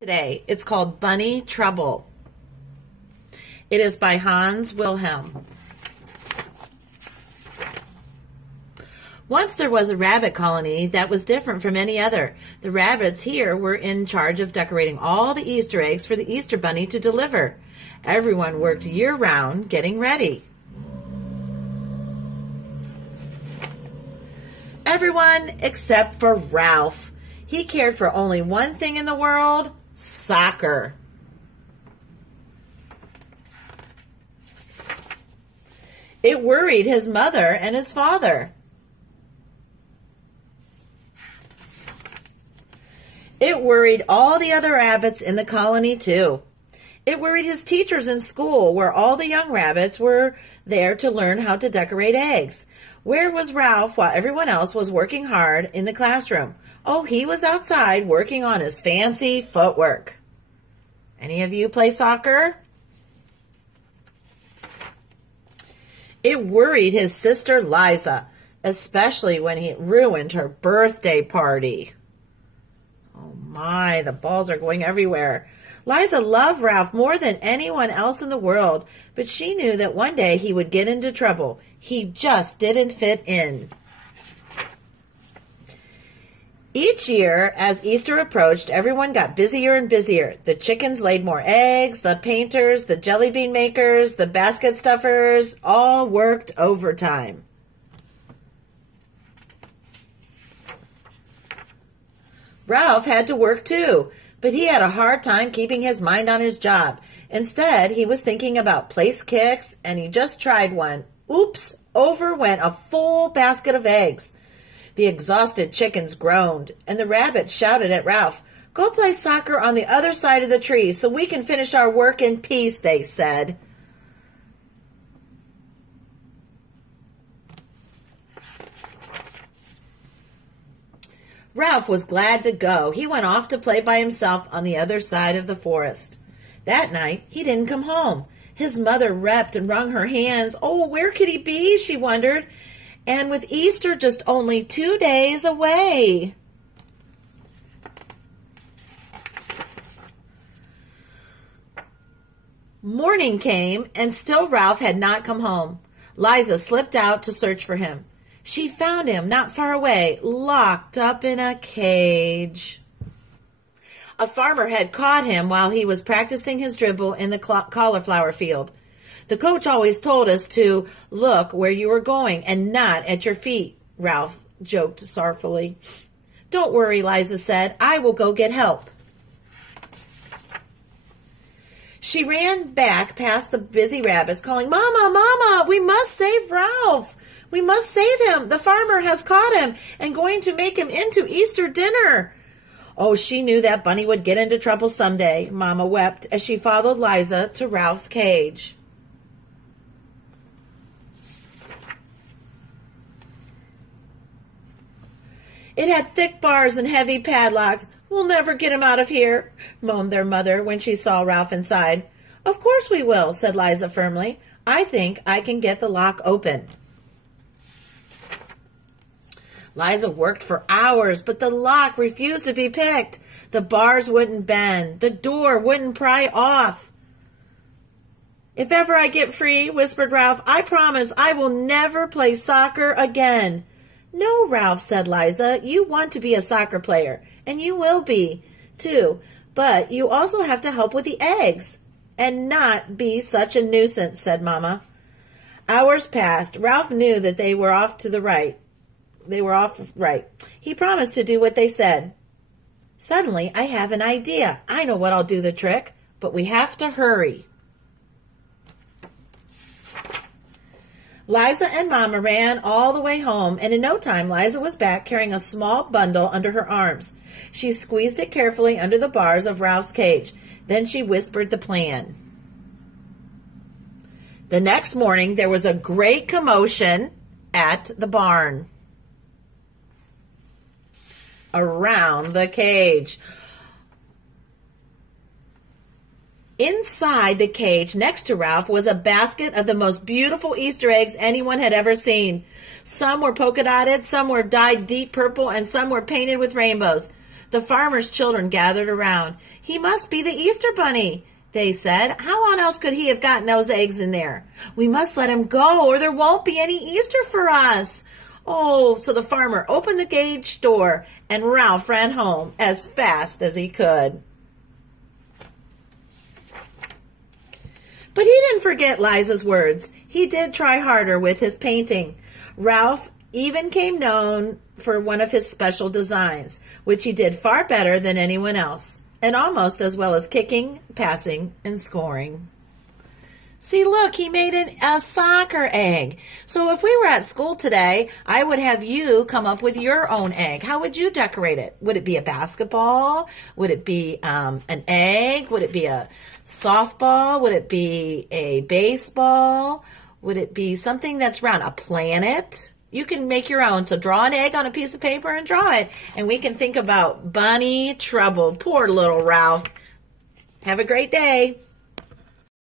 Today. It's called Bunny Trouble. It is by Hans Wilhelm. Once there was a rabbit colony that was different from any other. The rabbits here were in charge of decorating all the Easter eggs for the Easter Bunny to deliver. Everyone worked year-round getting ready. Everyone except for Ralph. He cared for only one thing in the world: soccer. It worried his mother and his father. It worried all the other rabbits in the colony, too. It worried his teachers in school, where all the young rabbits were there to learn how to decorate eggs. Where was Ralph while everyone else was working hard in the classroom? Oh, he was outside working on his fancy footwork. Any of you play soccer? It worried his sister Liza, especially when he ruined her birthday party. Oh my, the balls are going everywhere. Liza loved Ralph more than anyone else in the world, but she knew that one day he would get into trouble. He just didn't fit in. Each year, as Easter approached, everyone got busier and busier. The chickens laid more eggs, the painters, the jelly bean makers, the basket stuffers, all worked overtime. Ralph had to work too, but he had a hard time keeping his mind on his job. Instead, he was thinking about place kicks, and he just tried one. Oops, over went a full basket of eggs. The exhausted chickens groaned, and the rabbits shouted at Ralph. "Go play soccer on the other side of the tree so we can finish our work in peace," they said. Ralph was glad to go. He went off to play by himself on the other side of the forest. That night, he didn't come home. His mother wept and wrung her hands. Oh, where could he be, she wondered. And with Easter just only 2 days away. Morning came, and still Ralph had not come home. Liza slipped out to search for him. She found him not far away, locked up in a cage. A farmer had caught him while he was practicing his dribble in the cauliflower field. "The coach always told us to look where you were going and not at your feet," Ralph joked sorrowfully. "Don't worry," Liza said. "I will go get help." She ran back past the busy rabbits, calling, "Mama, Mama, we must save Ralph. We must save him. The farmer has caught him and going to make him into Easter dinner." Oh, she knew that Bunny would get into trouble someday, Mama wept as she followed Liza to Ralph's cage. It had thick bars and heavy padlocks. "We'll never get him out of here," moaned their mother when she saw Ralph inside. "Of course we will," said Liza firmly. "I think I can get the lock open." Liza worked for hours, but the lock refused to be picked. The bars wouldn't bend. The door wouldn't pry off. "If ever I get free," whispered Ralph, "I promise I will never play soccer again." "No, Ralph," said Liza, "you want to be a soccer player, and you will be, too. But you also have to help with the eggs, and not be such a nuisance," said Mama. Hours passed. Ralph knew that they were off right. He promised to do what they said. "Suddenly, I have an idea. I know what'll do the trick, but we have to hurry." Liza and Mama ran all the way home, and in no time Liza was back carrying a small bundle under her arms. She squeezed it carefully under the bars of Ralph's cage. Then she whispered the plan. The next morning there was a great commotion at the barn around the cage. Inside the cage, next to Ralph, was a basket of the most beautiful Easter eggs anyone had ever seen. Some were polka-dotted, some were dyed deep purple, and some were painted with rainbows. The farmer's children gathered around. "He must be the Easter Bunny," they said. "How on else could he have gotten those eggs in there? We must let him go or there won't be any Easter for us." Oh, so the farmer opened the cage door and Ralph ran home as fast as he could. But he didn't forget Liza's words. He did try harder with his painting. Ralph even came known for one of his special designs, which he did far better than anyone else, and almost as well as kicking, passing, and scoring. See, look, he made a soccer egg. So if we were at school today, I would have you come up with your own egg. How would you decorate it? Would it be a basketball? Would it be an egg? Would it be a softball? Would it be a baseball? Would it be something that's round? A planet? You can make your own. So draw an egg on a piece of paper and draw it. And we can think about Bunny Trouble. Poor little Ralph. Have a great day.